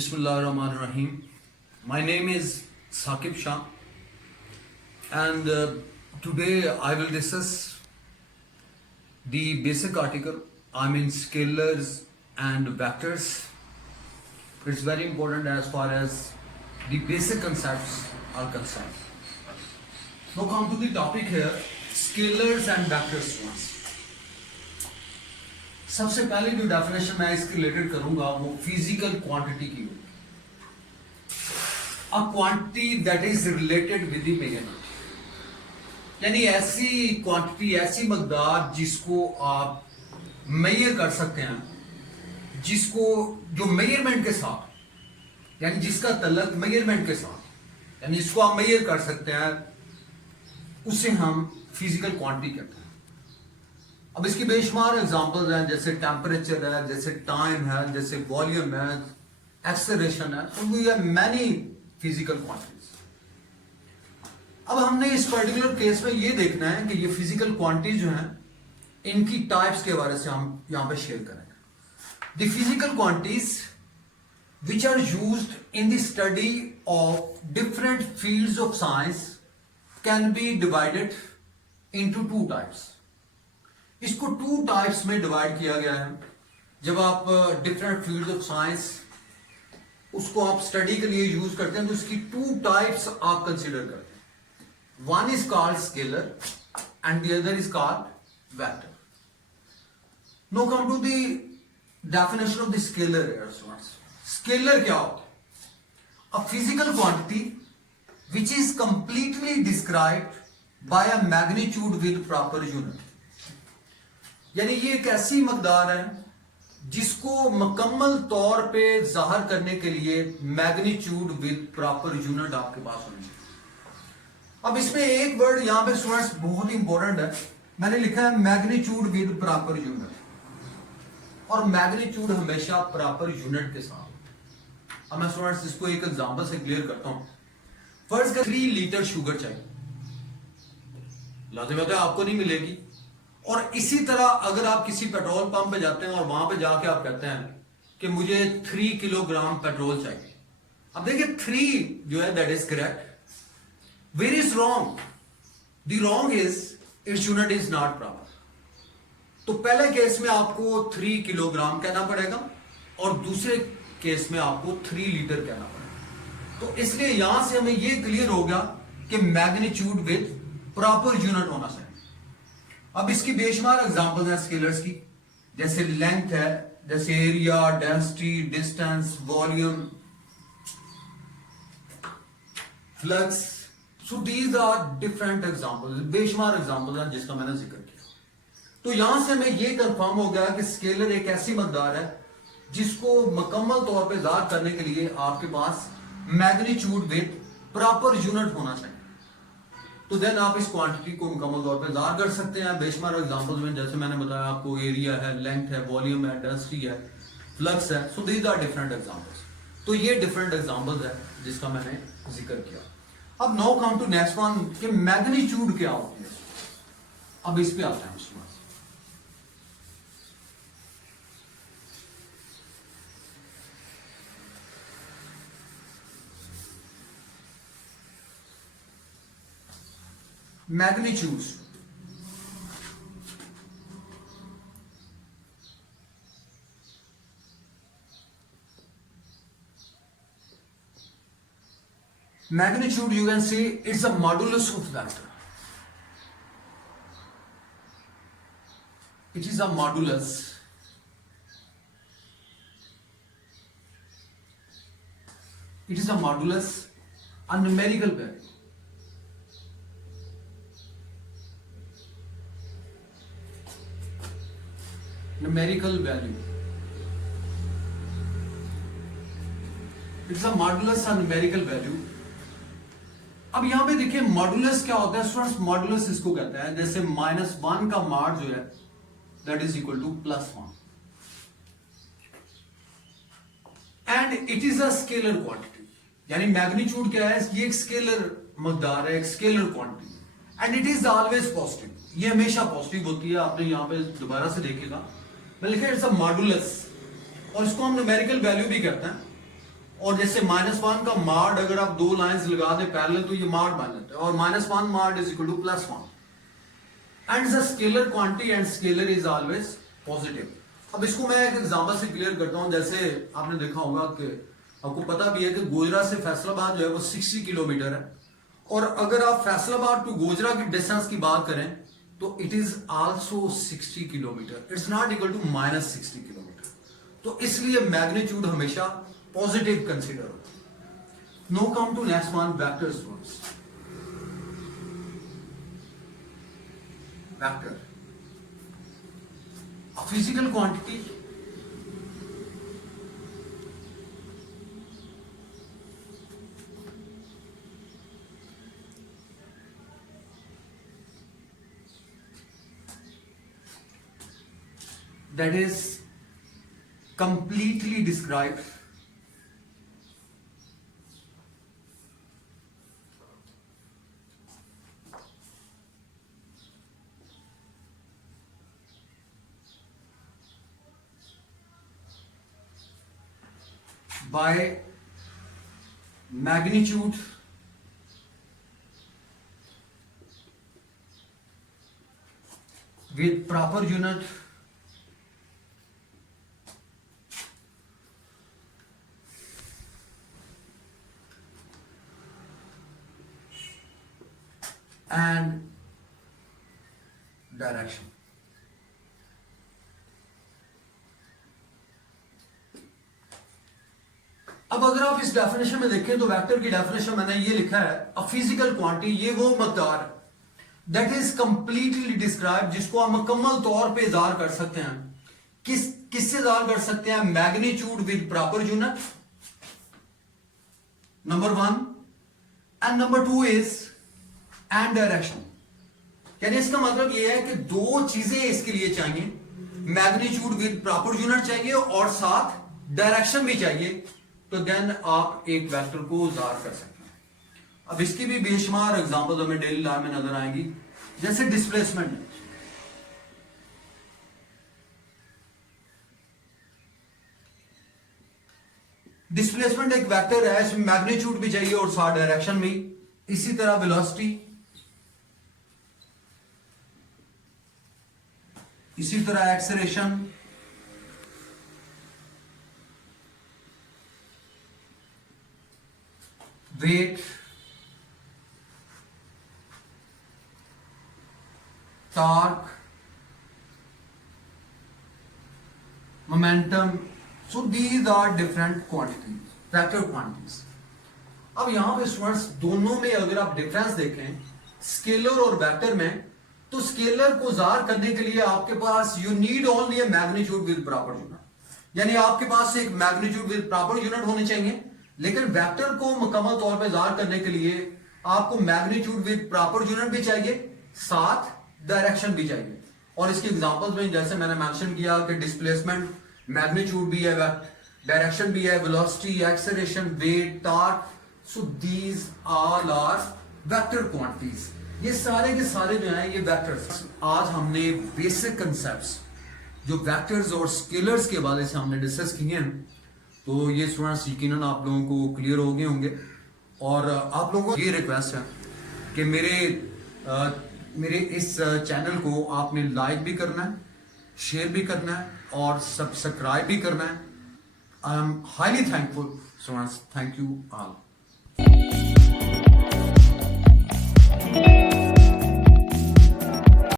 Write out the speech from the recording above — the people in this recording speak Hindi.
Bismillahirrahmanirrahim. My name is Saqib Shah, and today I will discuss the basic article. I mean scalars and vectors. It's very important as far as the basic concepts are concerned. Now come to the topic here, scalars and vectors ones. सबसे पहले जो डेफिनेशन मैं इसके रिलेटेड करूंगा वो फिजिकल क्वांटिटी की होगी. A quantity that is related with the measurement, यानी ऐसी क्वांटिटी, ऐसी मकदार जिसको आप मेजर कर सकते हैं, जिसको जो मेजरमेंट के साथ, यानी जिसका तल्लुक मेजरमेंट के साथ, यानी जिसको आप मेजर कर सकते हैं, उसे हम फिजिकल क्वांटिटी कहते हैं. अब इसकी बेशुमार एग्जांपल्स हैं, जैसे टेम्परेचर है, जैसे टाइम है, जैसे वॉल्यूम है, एक्सेलरेशन है. तो we have many physical quantities. अब हमने इस पर्टिकुलर केस में ये देखना है कि ये फिजिकल क्वांटिटीज जो हैं, इनकी टाइप्स के बारे से हम यहां पे शेयर करेंगे. The physical quantities which are used in the study of different fields of science can be divided into two types. इसको टू टाइप्स में डिवाइड किया गया है. जब आप डिफरेंट फील्ड्स ऑफ साइंस उसको आप स्टडी के लिए यूज करते हैं तो इसकी टू टाइप्स आप कंसीडर करते हैं. One is called scalar and the other is called vector. Now come to the definition of the scalar. Scalar क्या होता है? A physical quantity which is completely described by a magnitude with proper unit. यानी ये एक ऐसी मकदार है जिसको मुकम्मल तौर पे जाहिर करने के लिए मैग्नीट्यूड विद प्रॉपर यूनिट आपके पास होनी चाहिए. अब इसमें एक वर्ड यहां पे स्टूडेंट्स बहुत इंपॉर्टेंट है. मैंने लिखा है मैग्नीट्यूड विद प्रॉपर यूनिट, और मैग्नीट्यूड हमेशा प्रॉपर यूनिट के साथ. अब मैं स्टूडेंट्स इसको एक एग्जांपल से क्लियर करता हूं. फर्स्ट का 3 लीटर शुगर चाहिए, लाजिम है आपको नहीं मिलेगी. और इसी तरह अगर आप किसी पेट्रोल पंप पे जाते हैं और वहां पे जाके आप कहते हैं कि मुझे 3 किलोग्राम पेट्रोल चाहिए. अब देखिए 3 जो है that is correct. Where is wrong? The wrong is its unit is not proper. तो पहले केस में आपको 3 किलोग्राम कहना पड़ेगा और दूसरे केस में आपको 3 लीटर कहना पड़ेगा. तो इसलिए यहां से हमें यह क्लियर हो गया कि मैग्नीट्यूड विद प्रॉपर यूनिट होना चाहिए. अब इसकी बेशुमार एग्जांपल्स हैं स्केलर्स की, जैसे लेंथ है, जैसे area, density, distance, volume, flux. So these are different examples, बेशुमार एग्जांपल्स हैं जिसका मैंने जिक्र किया. तो यहां से हमें यह कंफर्म हो गया कि स्केलर एक ऐसी मकदार है जिसको मुकम्मल तौर पे जाहिर करने के लिए आपके पास मैग्नीट्यूड विद प्रॉपर यूनिट होना चाहिए. तो देन आप इस क्वांटिटी को मुकम्मल तौर पे जाहिर कर सकते हैं बेशुमार एग्जांपल्स में. जैसे मैंने बताया आपको, एरिया है, लेंथ है, वॉल्यूम है, डेंसिटी है, फ्लक्स है. So these are different examples. तो ये डिफरेंट एग्जांपल्स है जिसका मैंने जिक्र किया. अब now come to next one कि मैग्नीट्यूड क्या होती है. अब इस पे आते हैं. Magnitudes. Magnitude, you can say it's a modulus of vector. It is a modulus. It is a modulus, a numerical value. Numerical value. It's a modulus and numerical value. अब यहां पे देखिए मॉडुलस क्या होता है स्टूडेंट्स. मॉडुलस इसको कहते हैं जैसे -1 का माड जो है that is equal to +1, and it is a scalar quantity. यानी मैग्नीट्यूड क्या है? ये एक स्केलर मकदार है, एक scalar quantity, and it is always positive. ये हमेशा पॉजिटिव होती है. आपने यहां पे दोबारा से देखेगा मैं लिखा इट्स अ मॉडुलस, और इसको हम न्यूमेरिकल वैल्यू भी कहते हैं. और जैसे -1 का मार्ड अगर आप दो लाइंस लगा दे पैरेलल तो ये मार्ड बन जाता है, और -1 mod is equal to +1 and is a scalar quantity and scalar is always positive. अब इसको मैं एक एग्जांपल से क्लियर करता हूं। जैसे आपने देखा होगा कि आपको पता भी है कि गोजरा से फैसलाबाद जो है वो 60 किलोमीटर है, और अगर आप फैसलाबाद टू गोजरा की डिस्टेंस की बात करें तो it is also 60 kilometre, it's not equal to -60 kilometre. तो इसलिए मैग्नीट्यूड हमेशा पॉजिटिव कंसीडर होता है। Now come to next one, vector students. Vector a physical quantity that is completely described by magnitude with proper unit and direction। अब अगर आप इस डेफिनेशन में देखें तो वेक्टर की डेफिनेशन मैंने ये लिखा है, अ फिजिकल क्वांटिटी, ये वो मकदार दैट इज कंप्लीटली डिस्क्राइब, जिसको आप मुकम्मल तौर पे इज़हार कर सकते हैं। किससे इज़हार कर सकते हैं? Magnitude with proper unit, number 1, and number 2 is and direction. यानी इसका मतलब ये है कि दो चीजें इसके लिए चाहिए, मैग्नीट्यूड विद प्रॉपर यूनिट चाहिए और साथ डायरेक्शन भी चाहिए, तो देन आप एक वेक्टर को इज़हार कर सकते हैं। अब इसकी भी बेशुमार एग्जांपल हमें डेली लाइफ में नजर आएंगी, जैसे डिस्प्लेसमेंट। डिस्प्लेसमेंट एक वेक्टर है, इसमें मैग्नीट्यूड भी चाहिए और साथ डायरेक्शन भी। इसी तरह वेलोसिटी, इसी तरह acceleration, weight, torque, momentum, so these are different quantities, vector quantities. अब यहां पे स्टूडेंट्स दोनों में अगर आप डिफरेंस देखें स्केलर और वेक्टर में, तो स्केलर को ज़ाहिर करने के लिए आपके पास you need only a magnitude with proper unit, यानी आपके पास एक मैग्नीट्यूड विद प्रॉपर यूनिट होने चाहिए। लेकिन वेक्टर को मुकम्मल तौर पे ज़ाहिर करने के लिए आपको मैग्नीट्यूड विद प्रॉपर यूनिट भी चाहिए, साथ डायरेक्शन भी चाहिए। और इसके एग्जांपल्स में जैसे मैंने मेंशन किया कि डिस्प्लेसमेंट मैग्नीट्यूड भी है, डायरेक्शन भी है, velocity, acceleration, weight, torque, so these all are vector quantities. ये सारे के सारे जो हैं ये वेक्टर्स। आज हमने बेसिक कंसेप्ट्स जो वेक्टर्स और स्केलर्स के हवाले से हमने डिस्कस किए हैं, तो ये स्टूडेंट्स यकीनन आप लोगों को क्लियर हो गए होंगे। और आप लोगों को ये रिक्वेस्ट है कि मेरे इस चैनल को आपने लाइक भी करना है, शेयर भी करना है और सब्सक्राइब भी करना है। I am highly thankful students, thank you all.